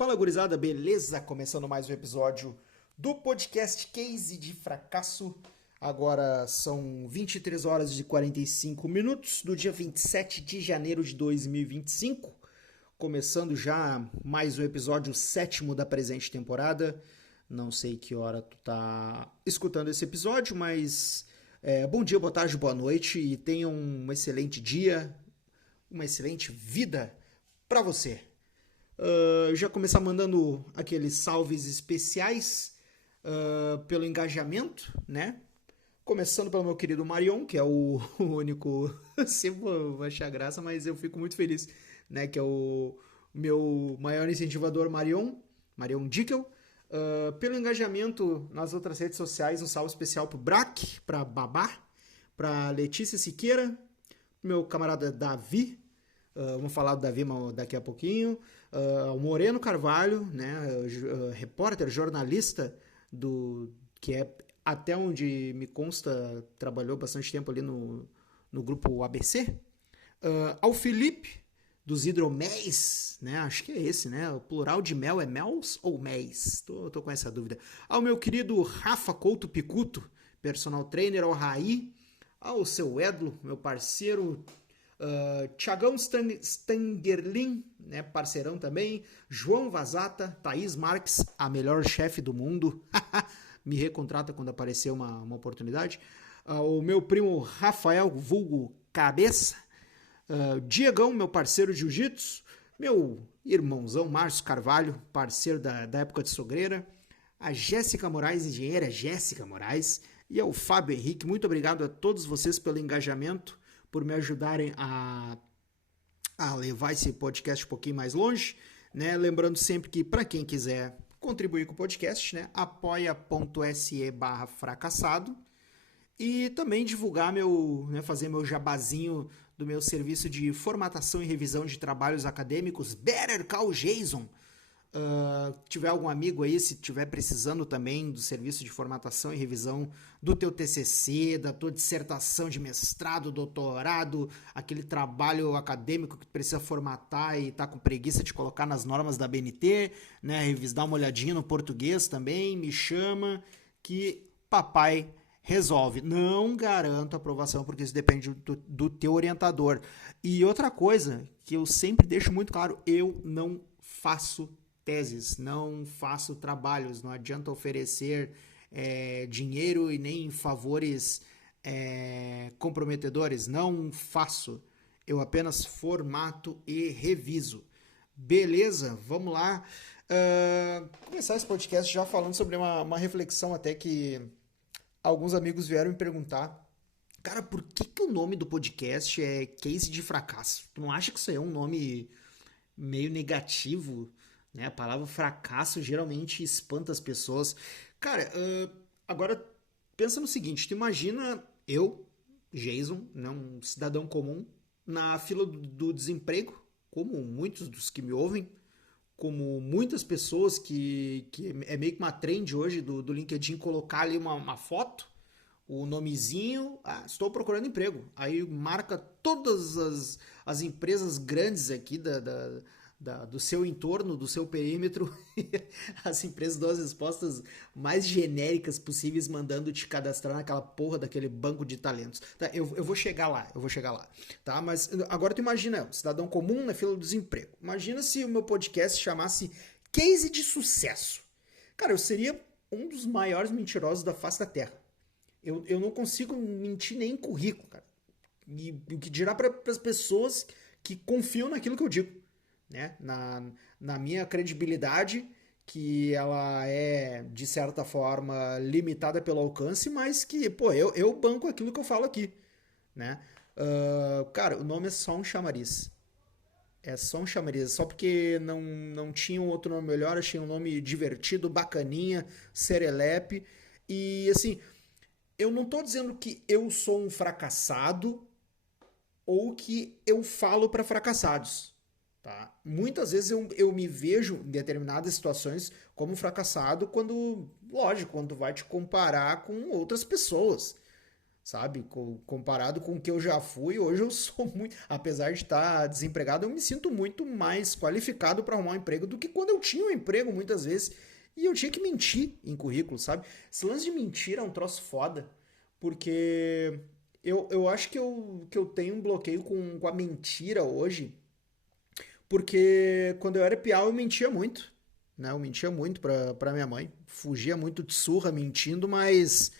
Fala, gurizada, beleza? Começando mais um episódio do podcast Case de Fracasso. Agora são 23 horas e 45 minutos do dia 27 de janeiro de 2025. Começando já mais um episódio sétimo da presente temporada. Não sei que hora tu tá escutando esse episódio, mas bom dia, boa tarde, boa noite e tenha um excelente dia, uma excelente vida para você. Já começar mandando aqueles salves especiais pelo engajamento, né? Começando pelo meu querido Marion, que é o único. Sempre vou achar graça, mas eu fico muito feliz, né? Que é o meu maior incentivador, Marion Dickel. Pelo engajamento nas outras redes sociais, um salve especial pro Brack, pra Babá, pra Letícia Siqueira, meu camarada Davi. Vamos falar do Davi daqui a pouquinho. O Moreno Carvalho, né, repórter, jornalista, que é, até onde me consta, trabalhou bastante tempo ali no grupo ABC. Ao Felipe, dos Hidroméis, né, acho que é esse, né, o plural de mel é mels ou méis? Tô com essa dúvida. Ao meu querido Rafa Couto Picuto, personal trainer, ao Raí, ao seu Edlo, meu parceiro, Thiagão Stangerlin, né, parceirão também, João Vazata, Thaís Marques, a melhor chefe do mundo, me recontrata quando aparecer uma oportunidade, o meu primo Rafael, vulgo Cabeça, Diegão, meu parceiro de jiu-jitsu, meu irmãozão Márcio Carvalho, parceiro da época de Sogreira, a Jéssica Moraes, engenheira Jéssica Moraes, e ao Fábio Henrique. Muito obrigado a todos vocês pelo engajamento, por me ajudarem a levar esse podcast um pouquinho mais longe, né? Lembrando sempre que, para quem quiser contribuir com o podcast, né, apoia.se/fracassado, e também divulgar fazer meu jabazinho do meu serviço de formatação e revisão de trabalhos acadêmicos, Better Call Jason. Tiver algum amigo aí, se tiver precisando também do serviço de formatação e revisão do teu TCC, da tua dissertação de mestrado, doutorado, aquele trabalho acadêmico que tu precisa formatar e tá com preguiça de colocar nas normas da BNT, né, dar uma olhadinha no português também, me chama que papai resolve. Não garanto aprovação, porque isso depende do teu orientador. E outra coisa que eu sempre deixo muito claro, eu não faço teses, não faço trabalhos, não adianta oferecer dinheiro e nem favores comprometedores, não faço, eu apenas formato e reviso. Beleza? Vamos lá. Começar esse podcast já falando sobre uma reflexão até que alguns amigos vieram me perguntar, cara, por que o nome do podcast é Case de Fracasso? Tu não acha que isso aí é um nome meio negativo, né? A palavra fracasso geralmente espanta as pessoas. Cara, agora pensa no seguinte, tu imagina eu, Jason, né, um cidadão comum, na fila do desemprego, como muitos dos que me ouvem, como muitas pessoas que é meio que uma trend hoje do LinkedIn colocar ali uma foto, o nomezinho, estou procurando emprego. Aí marca todas as empresas grandes aqui do seu entorno, do seu perímetro, as empresas dão as respostas mais genéricas possíveis, mandando te cadastrar naquela porra daquele banco de talentos. Tá, eu vou chegar lá, tá? Mas agora tu imagina, cidadão comum na fila do desemprego. Imagina se o meu podcast chamasse Case de Sucesso. Cara, eu seria um dos maiores mentirosos da face da Terra. Eu não consigo mentir nem em currículo, cara. E o que dirá para as pessoas que confiam naquilo que eu digo, né? Na minha credibilidade, que ela é, de certa forma, limitada pelo alcance, mas que, pô, eu banco aquilo que eu falo aqui, né? Cara, o nome é só um chamariz. É só um chamariz. Só porque não tinha um outro nome melhor, achei um nome divertido, bacaninha, serelepe. E, assim, eu não tô dizendo que eu sou um fracassado ou que eu falo para fracassados. Tá? Muitas vezes eu me vejo em determinadas situações como fracassado quando, lógico, quando vai te comparar com outras pessoas. sabe? Comparado com o que eu já fui, hoje eu sou muito, apesar de estar desempregado, eu me sinto muito mais qualificado para arrumar um emprego do que quando eu tinha um emprego muitas vezes e eu tinha que mentir em currículo, sabe? Esse lance de mentira é um troço foda, porque eu acho que eu tenho um bloqueio com a mentira hoje, porque quando eu era piau eu mentia muito, né? Eu mentia muito pra minha mãe, fugia muito de surra mentindo, mas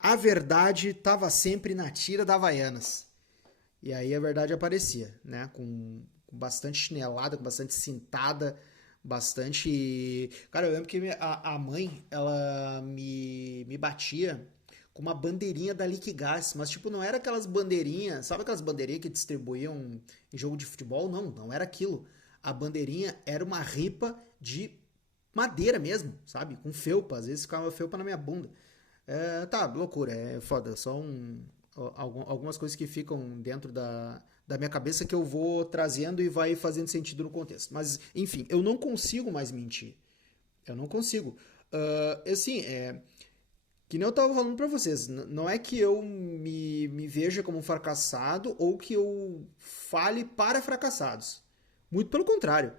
a verdade estava sempre na tira da Havaianas. E aí a verdade aparecia, né? Com bastante chinelada, com bastante cintada, bastante. Cara, eu lembro que a mãe, ela me batia com uma bandeirinha da Liquigás, mas tipo, não era aquelas bandeirinhas, sabe aquelas bandeirinhas que distribuíam em jogo de futebol? Não, não era aquilo. A bandeirinha era uma ripa de madeira mesmo, sabe? Com felpa, às vezes ficava felpa na minha bunda. Tá, loucura, é foda. Algumas coisas que ficam dentro da minha cabeça que eu vou trazendo e vai fazendo sentido no contexto. Mas, enfim, eu não consigo mais mentir. Eu não consigo. Assim, que nem eu tava falando pra vocês, não é que eu me veja como um fracassado ou que eu fale para fracassados. Muito pelo contrário.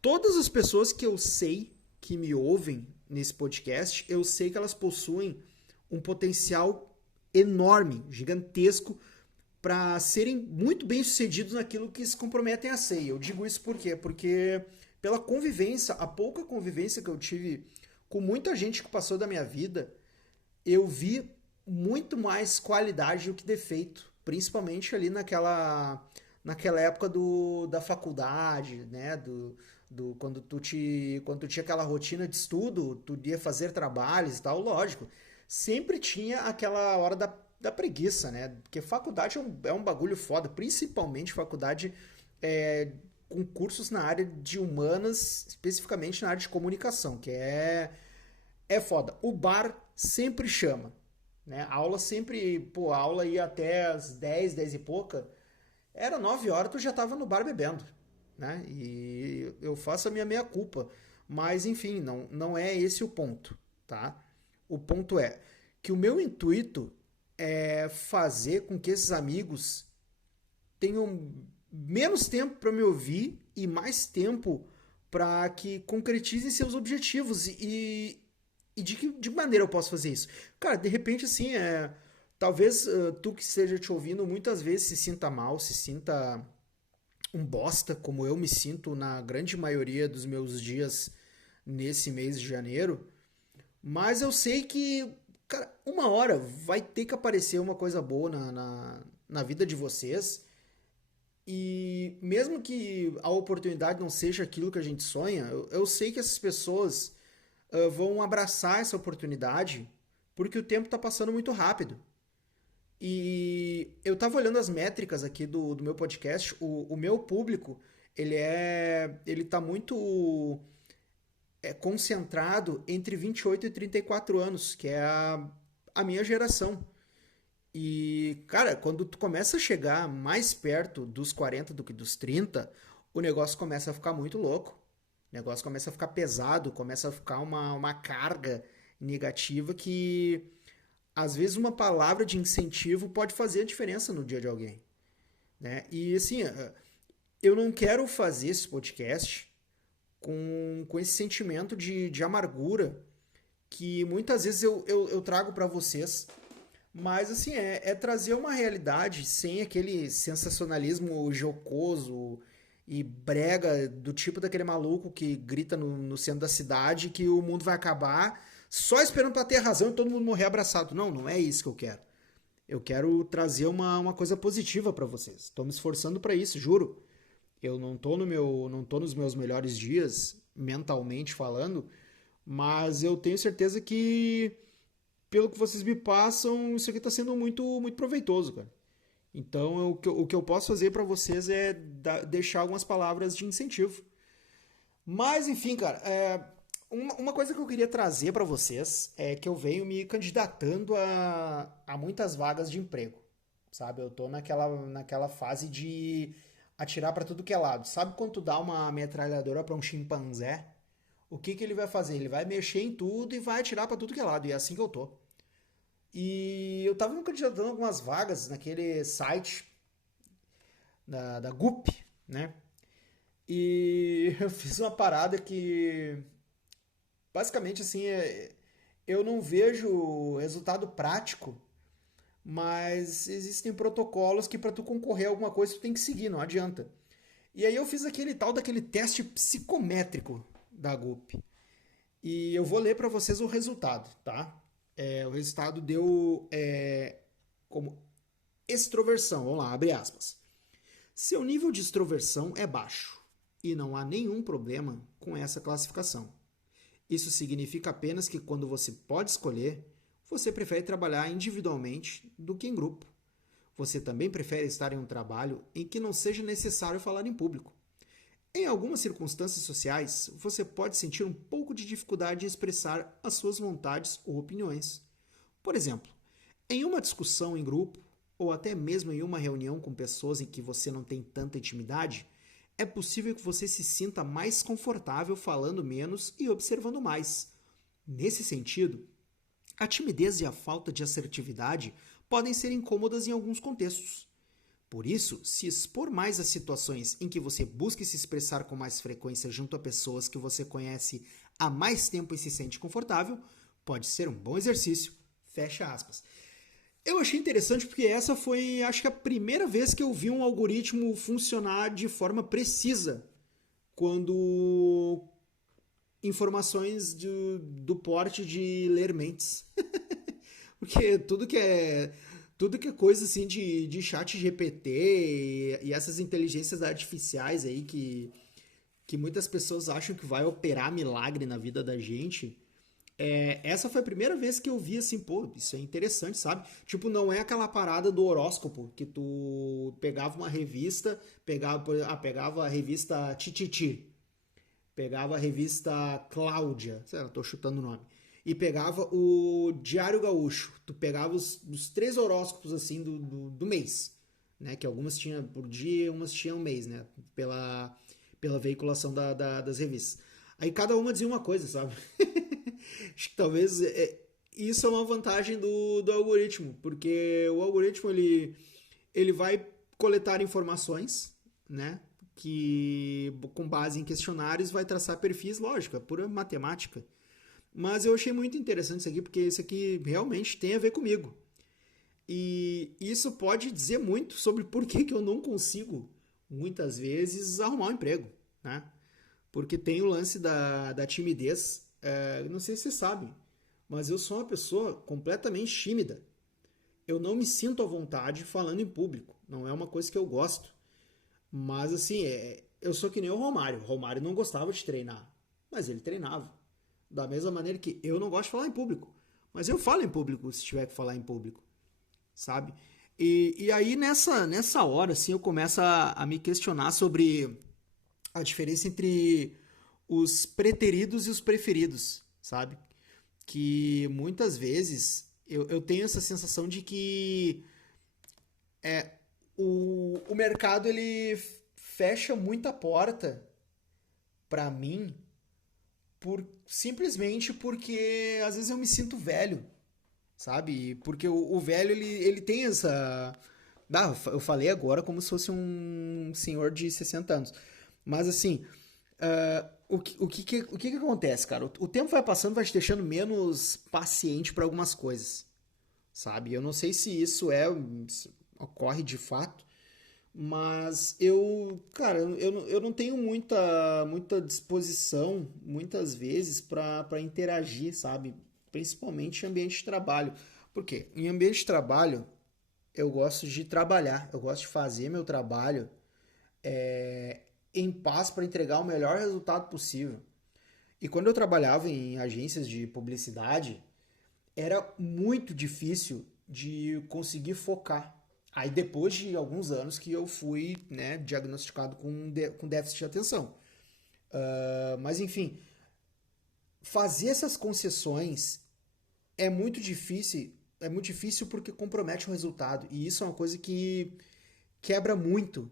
Todas as pessoas que eu sei que me ouvem nesse podcast, eu sei que elas possuem um potencial enorme, gigantesco, para serem muito bem sucedidos naquilo que se comprometem a ser. Eu digo isso por quê? Porque pela convivência, a pouca convivência que eu tive com muita gente que passou da minha vida, eu vi muito mais qualidade do que defeito, principalmente ali naquela época da faculdade, né? Quando tu tinha aquela rotina de estudo, tu ia fazer trabalhos e tal, lógico. Sempre tinha aquela hora da preguiça, né? Porque faculdade é um bagulho foda, principalmente faculdade é, com cursos na área de humanas, especificamente na área de comunicação, que é foda. O bar sempre chama, né? A aula sempre, pô, a aula ia até as 10, 10 e pouca. Era 9 horas, tu já tava no bar bebendo, né? E eu faço a minha meia-culpa. Mas, enfim, não é esse o ponto, tá? O ponto é que o meu intuito é fazer com que esses amigos tenham menos tempo para me ouvir e mais tempo para que concretizem seus objetivos. E de que maneira eu posso fazer isso? Cara, de repente, assim, talvez tu que esteja te ouvindo muitas vezes se sinta mal, se sinta um bosta, como eu me sinto na grande maioria dos meus dias nesse mês de janeiro. Mas eu sei que, cara, uma hora vai ter que aparecer uma coisa boa na vida de vocês. E mesmo que a oportunidade não seja aquilo que a gente sonha, eu sei que essas pessoas vão abraçar essa oportunidade porque o tempo está passando muito rápido. E eu tava olhando as métricas aqui do meu podcast, o meu público, ele tá muito concentrado entre 28 e 34 anos, que é a minha geração. E, cara, quando tu começa a chegar mais perto dos 40 do que dos 30, o negócio começa a ficar muito louco. O negócio começa a ficar pesado, começa a ficar uma carga negativa que às vezes uma palavra de incentivo pode fazer a diferença no dia de alguém, né? E assim, eu não quero fazer esse podcast com esse sentimento de amargura que muitas vezes eu trago para vocês, mas assim, é trazer uma realidade sem aquele sensacionalismo jocoso e brega do tipo daquele maluco que grita no centro da cidade que o mundo vai acabar só esperando pra ter razão e todo mundo morrer abraçado. Não, não é isso que eu quero. Eu quero trazer uma coisa positiva pra vocês. Estou me esforçando pra isso, juro. Eu não tô nos meus melhores dias, mentalmente falando, mas eu tenho certeza que, pelo que vocês me passam, isso aqui tá sendo muito, muito proveitoso, cara. Então, o que eu posso fazer pra vocês é deixar algumas palavras de incentivo. Mas, enfim, cara, uma coisa que eu queria trazer para vocês é que eu venho me candidatando a muitas vagas de emprego, sabe? Eu tô naquela fase de atirar para tudo que é lado. Sabe quando tu dá uma metralhadora para um chimpanzé? O que ele vai fazer? Ele vai mexer em tudo e vai atirar para tudo que é lado. E é assim que eu tô. E eu tava me candidatando a algumas vagas naquele site da GUP, né? E eu fiz uma parada que basicamente assim eu não vejo resultado prático, mas existem protocolos que para tu concorrer a alguma coisa tu tem que seguir, não adianta. E aí eu fiz aquele tal daquele teste psicométrico da GUP. E eu vou ler para vocês o resultado, tá? O resultado deu como extroversão. Vamos lá, abre aspas. Seu nível de extroversão é baixo e não há nenhum problema com essa classificação. Isso significa apenas que quando você pode escolher, você prefere trabalhar individualmente do que em grupo. Você também prefere estar em um trabalho em que não seja necessário falar em público. Em algumas circunstâncias sociais, você pode sentir um pouco de dificuldade em expressar as suas vontades ou opiniões. Por exemplo, em uma discussão em grupo, ou até mesmo em uma reunião com pessoas em que você não tem tanta intimidade, é possível que você se sinta mais confortável falando menos e observando mais. Nesse sentido, a timidez e a falta de assertividade podem ser incômodas em alguns contextos. Por isso, se expor mais a situações em que você busque se expressar com mais frequência junto a pessoas que você conhece há mais tempo e se sente confortável, pode ser um bom exercício. Fecha aspas. Eu achei interessante porque essa foi, acho que a primeira vez que eu vi um algoritmo funcionar de forma precisa quando informações do porte de ler mentes. Porque tudo que é coisa assim de chat GPT e essas inteligências artificiais aí que muitas pessoas acham que vai operar milagre na vida da gente. Essa foi a primeira vez que eu vi assim, pô, isso é interessante, sabe? Tipo, não é aquela parada do horóscopo que tu pegava uma revista, pegava a revista Tititi, pegava a revista Cláudia, sei lá, tô chutando o nome, e pegava o Diário Gaúcho. Tu pegava os três horóscopos assim do mês, né? Que algumas tinham por dia, umas tinham mês, né? Pela veiculação das revistas. Aí cada uma dizia uma coisa, sabe? Acho que talvez isso é uma vantagem do algoritmo, porque o algoritmo ele vai coletar informações, né? Que com base em questionários vai traçar perfis, lógico, é pura matemática. Mas eu achei muito interessante isso aqui, porque isso aqui realmente tem a ver comigo. E isso pode dizer muito sobre por que eu não consigo, muitas vezes, arrumar um emprego, né? Porque tem o lance da timidez. Não sei se você sabe, mas eu sou uma pessoa completamente tímida. Eu não me sinto à vontade falando em público. Não é uma coisa que eu gosto. Mas assim, eu sou que nem o Romário. O Romário não gostava de treinar, mas ele treinava. Da mesma maneira que eu não gosto de falar em público, mas eu falo em público se tiver que falar em público, sabe? E aí nessa hora, assim, eu começo a me questionar sobre a diferença entre os preteridos e os preferidos, sabe? Que muitas vezes eu tenho essa sensação de que o mercado ele fecha muita porta para mim simplesmente porque às vezes eu me sinto velho, sabe? Porque o velho ele tem essa. Eu falei agora como se fosse um senhor de 60 anos. Mas assim, o que acontece, cara? O tempo vai passando, vai te deixando menos paciente para algumas coisas, sabe? Eu não sei se isso ocorre de fato, mas cara, eu não tenho muita disposição, muitas vezes, para interagir, sabe? Principalmente em ambiente de trabalho. Por quê? Em ambiente de trabalho, eu gosto de trabalhar, eu gosto de fazer meu trabalho em paz para entregar o melhor resultado possível. E quando eu trabalhava em agências de publicidade, era muito difícil de conseguir focar. Aí depois de alguns anos que eu fui, né, diagnosticado com déficit de atenção. Mas enfim, fazer essas concessões é muito difícil porque compromete o resultado. E isso é uma coisa que quebra muito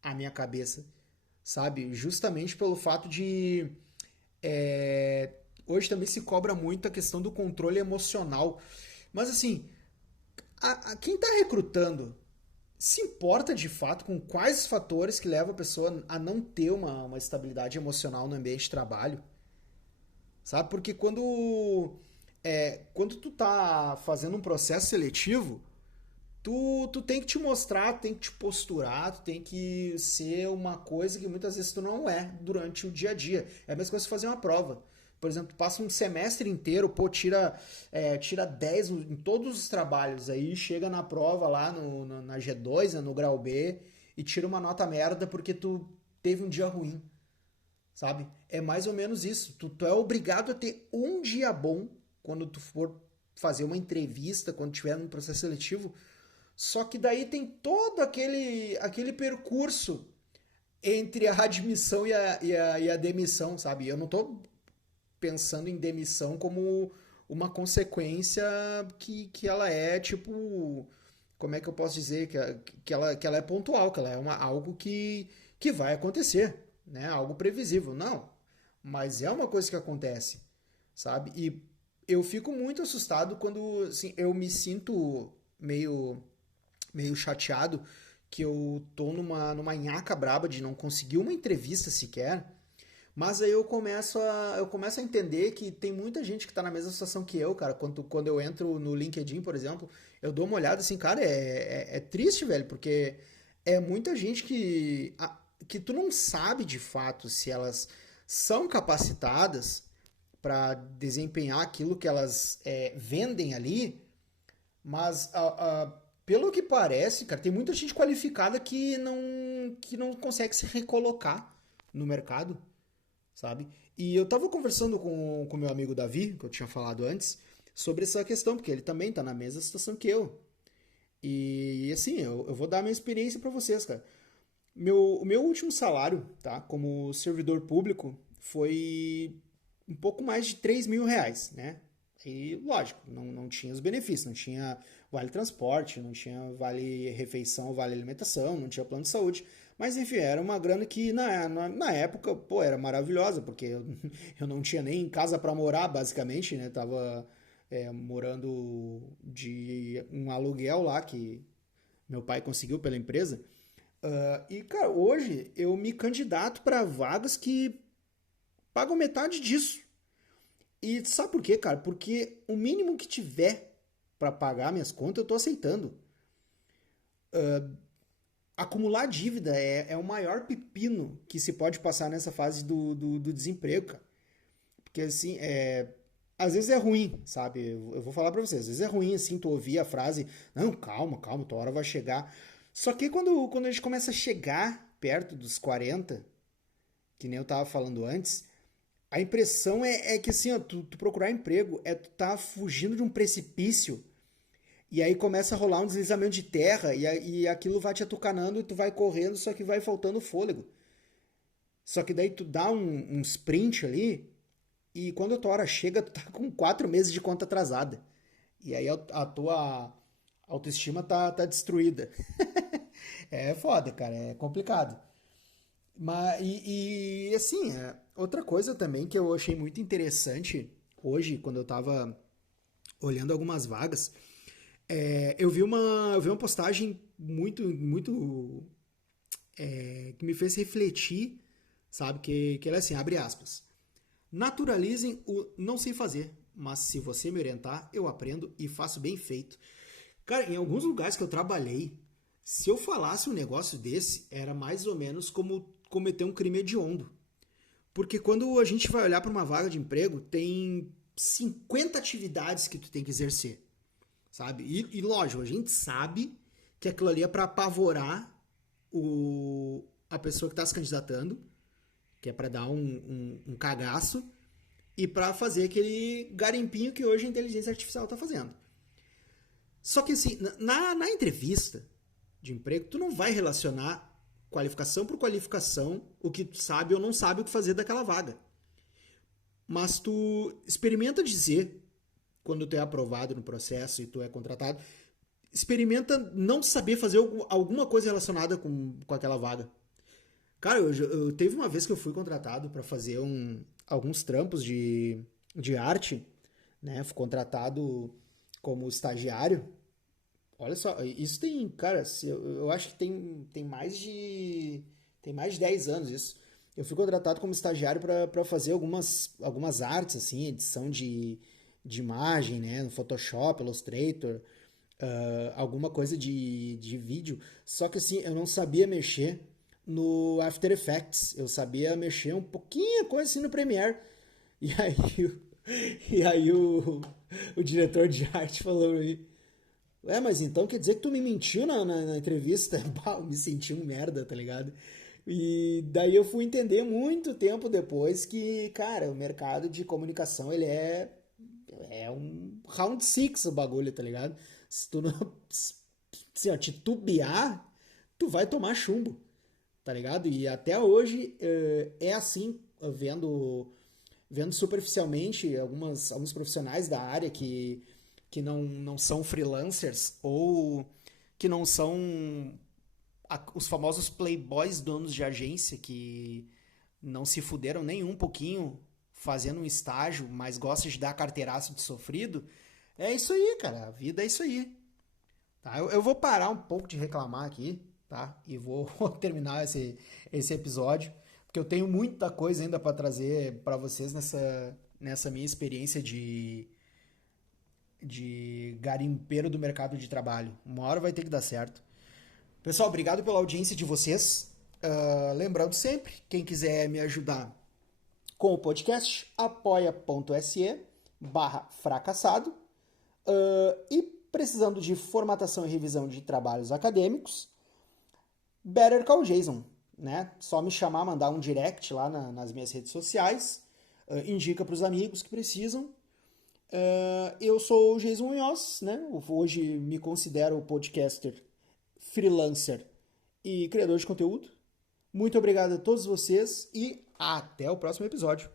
a minha cabeça, sabe? Justamente pelo fato de hoje também se cobra muito a questão do controle emocional. Mas assim, quem está recrutando se importa de fato com quais os fatores que levam a pessoa a não ter uma estabilidade emocional no ambiente de trabalho, sabe? Porque quando tu tá fazendo um processo seletivo, tu tem que te mostrar, tem que te posturar, tu tem que ser uma coisa que muitas vezes tu não é durante o dia a dia. É a mesma coisa que fazer uma prova. Por exemplo, tu passa um semestre inteiro, pô, tira 10 em todos os trabalhos, aí chega na prova lá na G2, né, no grau B, e tira uma nota merda porque tu teve um dia ruim, sabe? É mais ou menos isso. Tu é obrigado a ter um dia bom quando tu for fazer uma entrevista, quando tiver um processo seletivo, só que daí tem todo aquele percurso entre a admissão e a demissão, sabe? Eu não tô pensando em demissão como uma consequência que ela é tipo. Como é que eu posso dizer? Que ela é pontual, que ela é algo que vai acontecer, né? Algo previsível. Não. Mas é uma coisa que acontece, sabe? E eu fico muito assustado quando assim, eu me sinto meio chateado que eu tô numa nhaca braba de não conseguir uma entrevista sequer, mas aí eu começo a entender que tem muita gente que tá na mesma situação que eu, cara. Quando eu entro no LinkedIn, por exemplo, eu dou uma olhada assim, cara, é triste, velho, porque é muita gente que tu não sabe de fato se elas são capacitadas para desempenhar aquilo que elas vendem ali, mas pelo que parece, cara, tem muita gente qualificada que não consegue se recolocar no mercado, sabe? E eu tava conversando com meu amigo Davi, que eu tinha falado antes, sobre essa questão, porque ele também tá na mesma situação que eu. E assim, eu vou dar a minha experiência para vocês, cara. O meu último salário, tá, como servidor público, foi um pouco mais de R$ 3.000, né? E lógico, não tinha os benefícios, não tinha vale transporte, não tinha vale refeição, vale alimentação, não tinha plano de saúde. Mas enfim, era uma grana que na época, pô, era maravilhosa, porque eu não tinha nem casa para morar, basicamente, né? Tava morando de um aluguel lá que meu pai conseguiu pela empresa. E, cara, hoje eu me candidato para vagas que pagam metade disso. E sabe por quê, cara? Porque o mínimo que tiver para pagar minhas contas, eu tô aceitando. Acumular dívida é o maior pepino que se pode passar nessa fase do desemprego, cara. Porque, assim, às vezes é ruim, sabe? Eu vou falar pra vocês, às vezes é ruim, assim, tu ouvir a frase, não, calma, calma, tua hora vai chegar. Só que quando a gente começa a chegar perto dos 40, que nem eu tava falando antes, a impressão é que, assim, ó, tu procurar emprego é tu tá fugindo de um precipício e aí começa a rolar um deslizamento de terra e aquilo vai te atucanando e tu vai correndo, só que vai faltando fôlego. Só que daí tu dá um sprint ali e quando a tua hora chega, tu tá com 4 meses de conta atrasada. E aí a tua autoestima tá destruída. É foda, cara, é complicado. Mas, assim, outra coisa também que eu achei muito interessante hoje, quando eu tava olhando algumas vagas, eu vi uma postagem muito que me fez refletir, sabe? Que ela é assim, abre aspas. Naturalizem o não sei fazer, mas se você me orientar, eu aprendo e faço bem feito. Cara, em alguns lugares que eu trabalhei, se eu falasse um negócio desse, era mais ou menos como cometer um crime hediondo. Porque quando a gente vai olhar para uma vaga de emprego, tem 50 atividades que tu tem que exercer, sabe? E lógico, a gente sabe que aquilo ali é para apavorar a pessoa que está se candidatando, que é para dar um cagaço, e para fazer aquele garimpinho que hoje a inteligência artificial está fazendo. Só que assim, na entrevista de emprego, tu não vai relacionar qualificação por qualificação o que tu sabe ou não sabe o que fazer daquela vaga. Mas tu experimenta dizer, quando tu é aprovado no processo e tu é contratado, experimenta não saber fazer alguma coisa relacionada com aquela vaga. Cara, eu teve uma vez que eu fui contratado para fazer alguns trampos de arte, né? Fui contratado como estagiário. Olha só, isso tem, cara, eu acho que tem mais de 10 anos isso. Eu fui contratado como estagiário para fazer algumas artes, assim, edição de imagem, né, no Photoshop, Illustrator, alguma coisa de vídeo. Só que assim, eu não sabia mexer no After Effects. Eu sabia mexer um pouquinho, coisa assim no Premiere. E aí, o diretor de arte falou pra mim, mas então quer dizer que tu me mentiu na entrevista? Bah, eu me senti um merda, tá ligado? E daí eu fui entender muito tempo depois que, cara, o mercado de comunicação, é um round six o bagulho, tá ligado? Se tu não, assim, ó, titubear, tu vai tomar chumbo, tá ligado? E até hoje é assim, vendo superficialmente alguns profissionais da área que não são freelancers ou que não são os famosos playboys donos de agência que não se fuderam nem um pouquinho fazendo um estágio, mas gostam de dar carteiraço de sofrido. É isso aí, cara. A vida é isso aí. Tá? Eu vou parar um pouco de reclamar aqui, tá? E vou terminar esse episódio, porque eu tenho muita coisa ainda para trazer para vocês nessa minha experiência de garimpeiro do mercado de trabalho. Uma hora vai ter que dar certo. Pessoal, obrigado pela audiência de vocês. Lembrando sempre, quem quiser me ajudar com o podcast, apoia.se/fracassado. E precisando de formatação e revisão de trabalhos acadêmicos, Better Call Jason, né? Só me chamar, mandar um direct lá nas minhas redes sociais, indica para os amigos que precisam. Eu sou o Jason Munhoz, né? Hoje me considero podcaster, freelancer e criador de conteúdo. Muito obrigado a todos vocês e até o próximo episódio.